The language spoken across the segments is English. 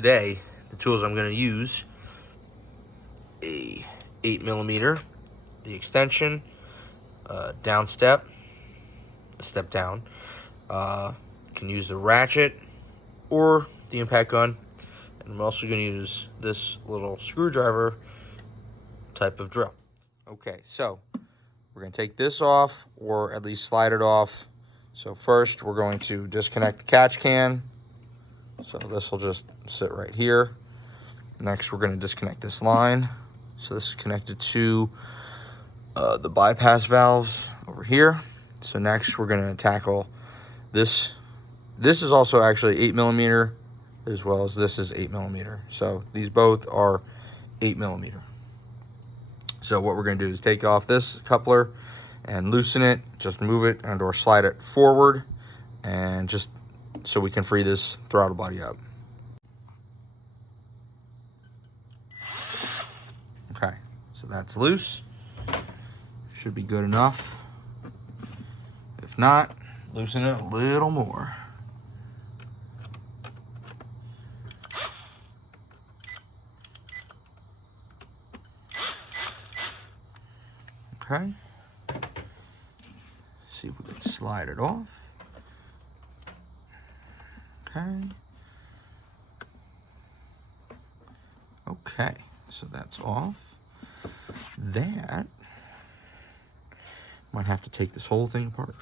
today, the tools I'm going to use, a 8mm, the extension, down step, a step down. Can use the ratchet or the impact gun. And I'm also going to use this little screwdriver type of drill. Okay, so we're going to take this off, or at least slide it off. So first, we're going to disconnect the catch can. So this will just sit right here. Next, we're going to disconnect this line. So this is connected to the bypass valves over here. So next, we're going to tackle this. This is also actually 8mm, as well as this is 8mm. So these both are 8mm. So what we're going to do is take off this coupler and loosen it, just move it and or slide it forward, and just so we can free this throttle body up. Okay, so that's loose. Should be good enough. If not, loosen it a little more. Okay. See if we can slide it off. Okay. Okay, so that's off. That might have to take this whole thing apart.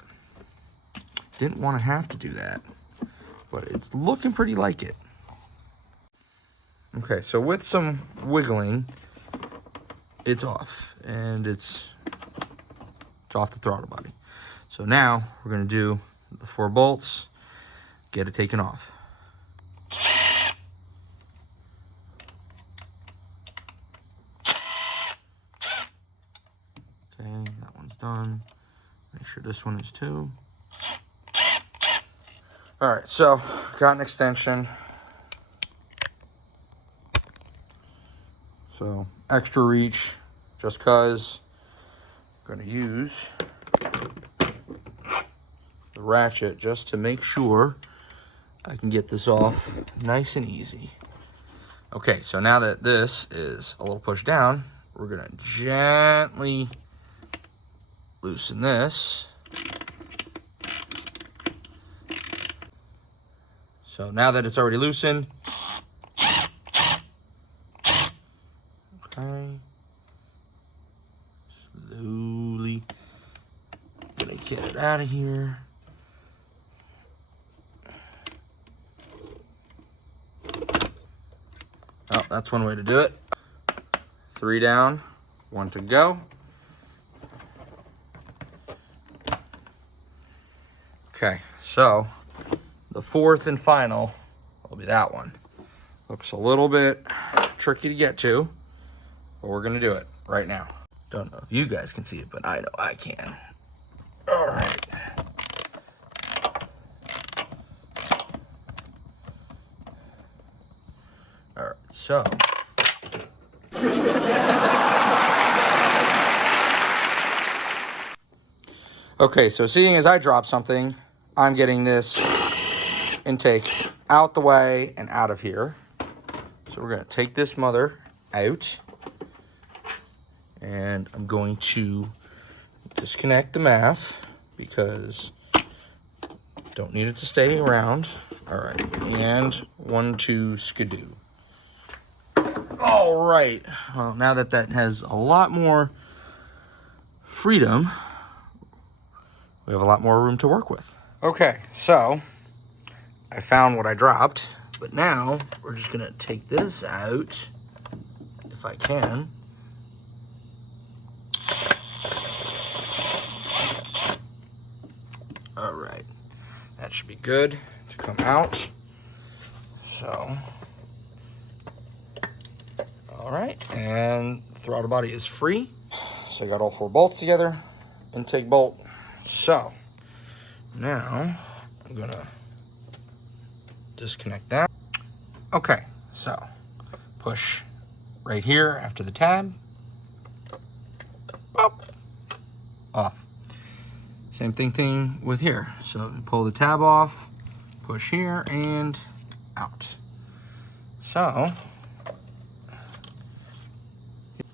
Didn't want to have to do that, but it's looking pretty like it. Okay, so with some wiggling, it's off, and it's off the throttle body. So now we're going to do the 4 bolts, get it taken off. Okay, that one's done. Make sure this one is too. All right, so got an extension. So extra reach, just cause. I'm gonna use the ratchet just to make sure I can get this off nice and easy. Okay, so now that this is a little pushed down, we're gonna gently loosen this. So now that it's already loosened, okay, slowly gonna get it out of here. Oh, that's one way to do it. 3 down, 1 to go. Okay, so the 4th and final will be that one. Looks a little bit tricky to get to, but we're gonna do it right now. Don't know if you guys can see it, but I know I can. All right. All right, so. Okay, so seeing as I drop something, I'm getting this intake out the way and out of here. So we're gonna take this mother out, and I'm going to disconnect the MAF because don't need it to stay around. All right, and 1, 2, skidoo. All right, well, now that that has a lot more freedom, we have a lot more room to work with. Okay, so I found what I dropped, but now we're just gonna take this out, if I can. All right, that should be good to come out. So, all right, and the throttle body is free. So I got all 4 bolts together, intake bolt. So now I'm gonna disconnect that. Okay, so push right here after the tab. Boop. Off. Same thing with here. So pull the tab off, push here, and out. So,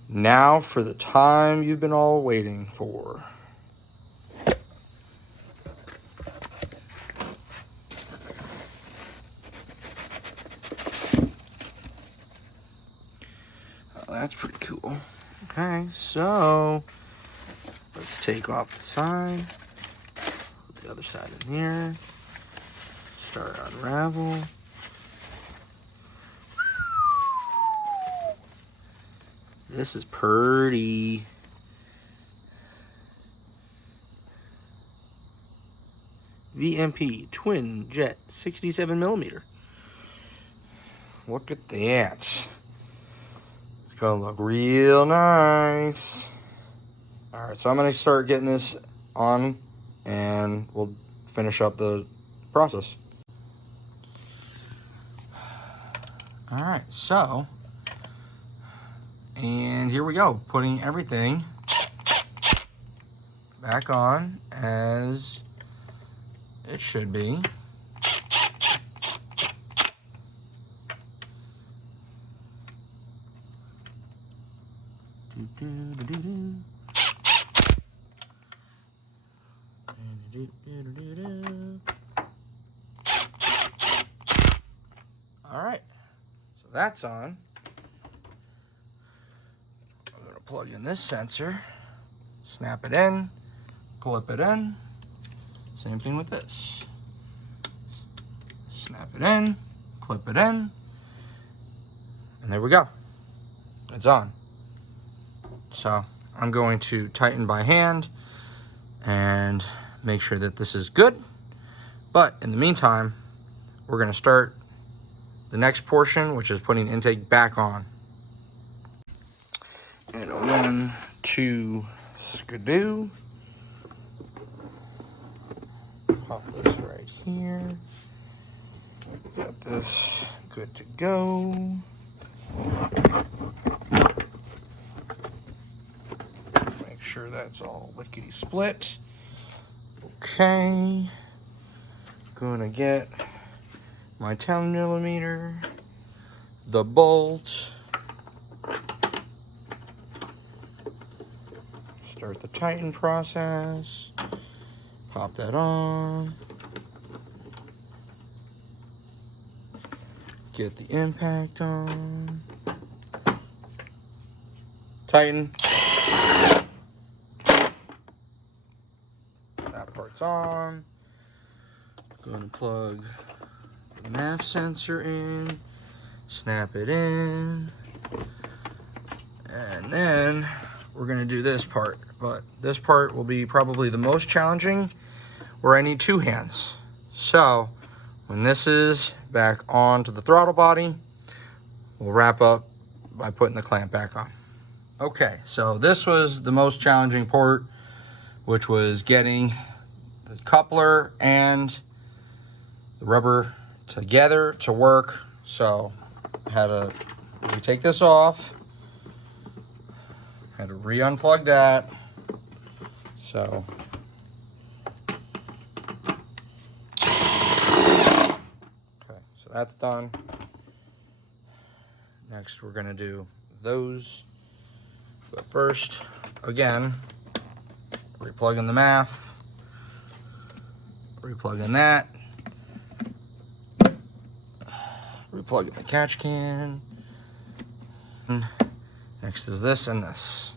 now for the time you've been all waiting for. Oh, that's pretty cool. Okay, so let's take off the side, put the other side in here, start unravel. This is pretty. VMP Twin Jet 67mm. Look at that. It's gonna look real nice. Alright, so I'm gonna start getting this on and we'll finish up the process. Alright, so, and here we go, putting everything back on as it should be. Alright, so that's on. I'm going to plug in this sensor, snap it in, clip it in. Same thing with this. Snap it in, clip it in, and there we go. It's on. So I'm going to tighten by hand and make sure that this is good. But in the meantime, we're going to start the next portion, which is putting intake back on. And a 1, 2, skidoo. Pop this right here. Got this good to go. Make sure that's all lickety split. Okay. Gonna get my 10mm, the bolt. Start the tighten process. Pop that on. Get the impact on. Tighten. That part's on. Gonna plug the MAF sensor in. Snap it in. And then we're gonna do this part. But this part will be probably the most challenging, where I need 2 hands. So when this is back onto the throttle body, we'll wrap up by putting the clamp back on. Okay, so this was the most challenging part, which was getting the coupler and the rubber together to work. So I had to take this off, had to re-unplug that. So that's done. Next, we're gonna do those. But first, again, replugging the MAF, replugging that, replugging the catch can. Next is this and this.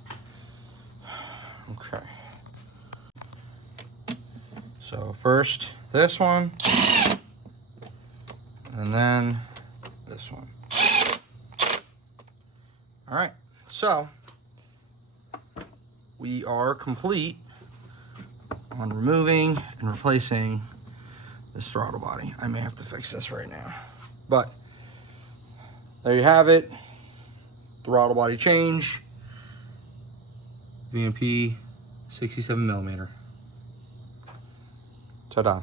Okay. So first, this one. And then this one. All right, so we are complete on removing and replacing this throttle body. I may have to fix this right now, but there you have it. Throttle body change, VMP 67mm. Ta-da.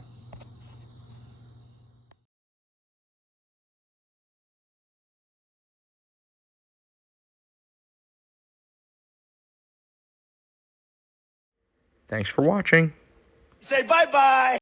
Thanks for watching. Say bye-bye.